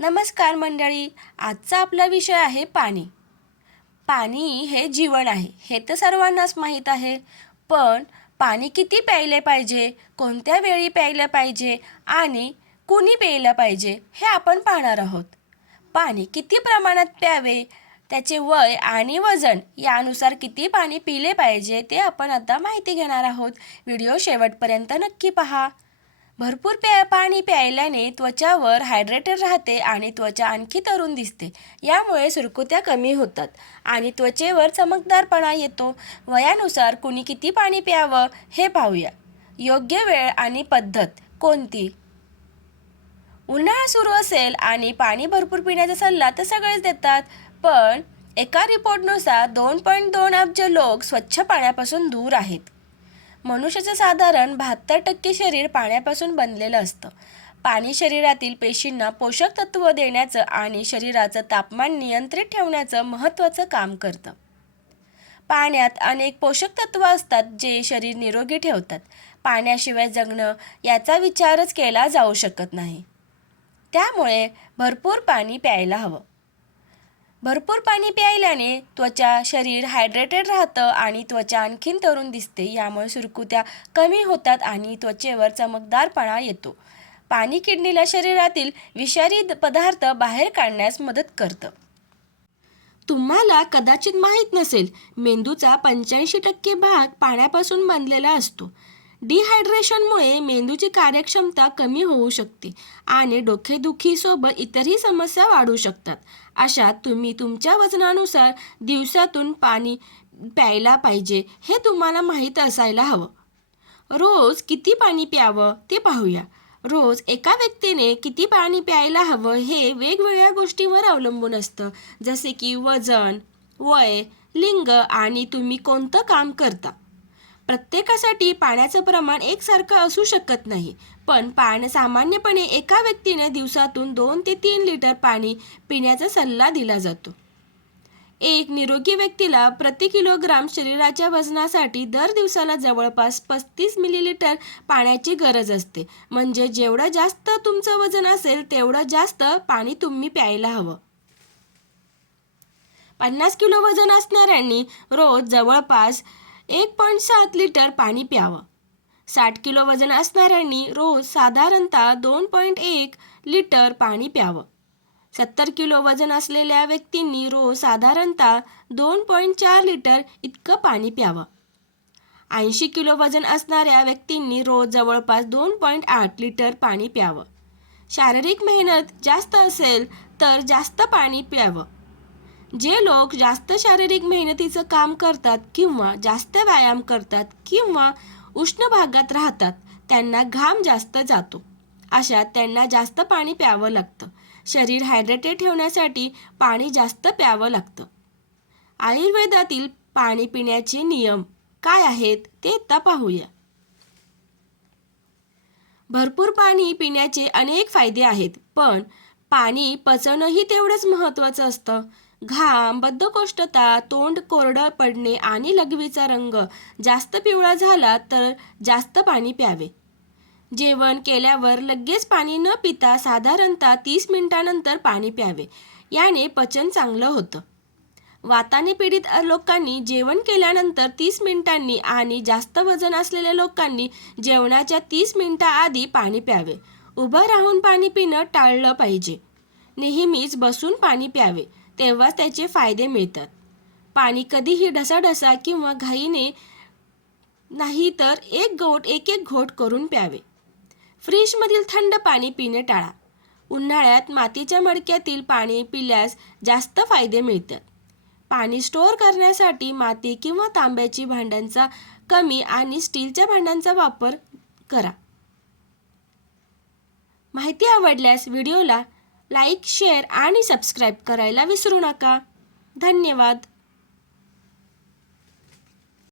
नमस्कार मंडळी. आजचा आपला विषय आहे पाणी. पाणी हे जीवन आहे हे तर सर्वांनाच माहीत आहे. पण पाणी किती प्यायले पाहिजे, कोणत्या वेळी प्यायले पाहिजे आणि कुणी प्यायले पाहिजे हे आपण पाहणार आहोत. पाणी किती प्रमाणात प्यावे, त्याचे वय आणि वजन यानुसार किती पाणी पिले पाहिजे ते आपण आता माहिती घेणार आहोत. व्हिडिओ शेवटपर्यंत नक्की पहा. भरपूर पाणी प्यायल्याने त्वचावर हायड्रेटेड राहते आणि त्वचा आणखी तरुण दिसते. यामुळे सुरकुत्या कमी होतात आणि त्वचेवर चमकदारपणा येतो. वयानुसार कुणी किती पाणी प्यावं हे पाहूया. योग्य वेळ आणि पद्धत कोणती? उन्हाळा सुरू असेल आणि पाणी भरपूर पिण्याचा सल्ला तर सगळेच देतात, पण एका रिपोर्टनुसार 2.2 अब्ज लोक स्वच्छ पाण्यापासून दूर आहेत. मनुष्याचं साधारण 72% शरीर पाण्यापासून बनलेलं असतं. पाणी शरीरातील पेशींना पोषक तत्व देण्याचं आणि शरीराचं तापमान नियंत्रित ठेवण्याचं महत्त्वाचं काम करतं. पाण्यात अनेक पोषक तत्व असतात जे शरीर निरोगी ठेवतात. पाण्याशिवाय जगणं याचा विचारच केला जाऊ शकत नाही. त्यामुळे भरपूर पाणी प्यायला हवं. भरपूर पाणी प्यायल्याने त्वचा शरीर हायड्रेटेड राहतं आणि त्वचा आणखीन तरुण दिसते. यामुळे सुरकुत्या कमी होतात आणि त्वचेवर चमकदारपणा येतो. पाणी किडनीला शरीरातील विषारी पदार्थ बाहेर काढण्यास मदत करतं. तुम्हाला कदाचित माहीत नसेल, मेंदूचा 85% भाग पाण्यापासून बनलेला असतो. डिहायड्रेशनमुळे मेंदूची कार्यक्षमता कमी होऊ शकते आणि डोकेदुखीसोबत इतरही समस्या वाढू शकतात. अशात तुम्ही तुमच्या वजनानुसार दिवसातून पाणी प्यायला पाहिजे हे तुम्हाला माहीत असायला हवं. रोज किती पाणी प्यावं ते पाहूया. रोज एका व्यक्तीने किती पाणी प्यायला हवं हे वेगवेगळ्या गोष्टींवर अवलंबून असतं, जसे की वजन, वय, लिंग आणि तुम्ही कोणतं काम करता. प्रत्येकासाठी पाण्याचं प्रमाण एकसारखं असू शकत नाही, पण सामान्यपणे एका व्यक्तीने दिवसातून 2 ते 3 लिटर पाणी पिण्याचा सल्ला दिला जातो. एक निरोगी व्यक्तीला प्रति किलोग्राम शरीराच्या वजनासाठी दर दिवसाला जवळपास 35 मिलीलिटर पाण्याची गरज असते. म्हणजे जेवढं जास्त तुमचं वजन असेल तेवढं जास्त पाणी तुम्ही प्यायला हवं. 50 किलो वजन असणाऱ्यांनी रोज जवळपास 1.7 लिटर पाणी प्यावं. 60 किलो वजन असणाऱ्यांनी रोज साधारणतः 2.1 लिटर पाणी प्यावं. 70 किलो वजन असलेल्या व्यक्तींनी रोज साधारणतः 2.4 लिटर इतकं पाणी प्यावं. 80 किलो वजन असणाऱ्या व्यक्तींनी रोज जवळपास 2.8 लिटर पाणी प्यावं. शारीरिक मेहनत जास्त असेल तर जास्त पाणी प्यावं. जे लोक जास्त शारीरिक मेहनतीचं काम करतात किंवा जास्त व्यायाम करतात किंवा उष्ण भागात राहतात त्यांना घाम जास्त जातो. अशात त्यांना जास्त पाणी प्यावं लागतं. शरीर हायड्रेटेड ठेवण्यासाठी पाणी जास्त प्यावं लागतं. आयुर्वेदातील पाणी पिण्याचे नियम काय आहेत ते आता पाहूया. भरपूर पाणी पिण्याचे अनेक फायदे आहेत, पण पाणी पचवणंही तेवढंच महत्त्वाचं असतं. घाम, बद्धकोष्ठता, तोंड कोरडं पडणे आणि लघवीचा रंग जास्त पिवळा झाला तर जास्त पाणी प्यावे. जेवण केल्यावर लगेच पाणी न पिता साधारणतः 30 मिनिटांनंतर पाणी प्यावे. याने पचन चांगलं होतं. वाताने पीडित लोकांनी जेवण केल्यानंतर 30 मिनिटांनी आणि जास्त वजन असलेल्या लोकांनी जेवणाच्या 30 मिनिटांआधी पाणी प्यावे. उभं राहून पाणी पिणं टाळलं पाहिजे. नेहमीच बसून पाणी प्यावे, तेव्हाच त्याचे फायदे मिळतात. पाणी कधीही ढसाढसा किंवा घाईने नाही तर एक एक घोट करून प्यावे. फ्रीजमधील थंड पाणी पिणे टाळा. उन्हाळ्यात मातीच्या मडक्यातील पाणी पिल्यास जास्त फायदे मिळतात. पाणी स्टोअर करण्यासाठी माती किंवा तांब्याची भांड्यांचा कमी आणि स्टीलच्या भांड्यांचा वापर करा. माहिती आवडल्यास व्हिडिओला लाईक, शेअर आणि सबस्क्राईब करायला विसरू नका. धन्यवाद.